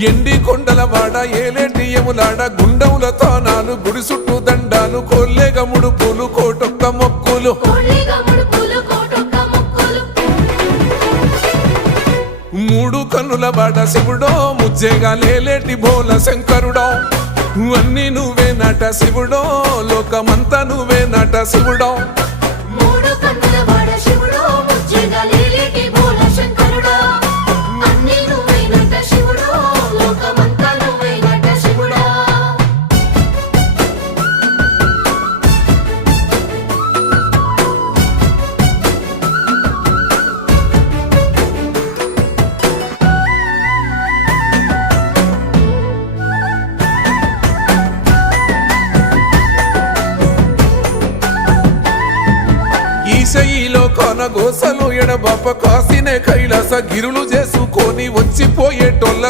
ఎండి కొండలవాడ ఏలేటి యములాడ గుండముల తానాలు గుడి చుట్టూ దండాలు కొల్లేగ ముడుపులు కోటొక్క మొక్కులు మూడు కన్నుల బాట శివుడో ముజ్జేగా లేలేటి బోల శంకరుడో అన్ని నువ్వే నట శివుడో లోకమంతా నువ్వే నట శివుడో ఈశయిలో కొనగోసలు ఎడబాప కాసినే కైలాస గిరులు చేసుకొని వచ్చిపోయేటోళ్ళ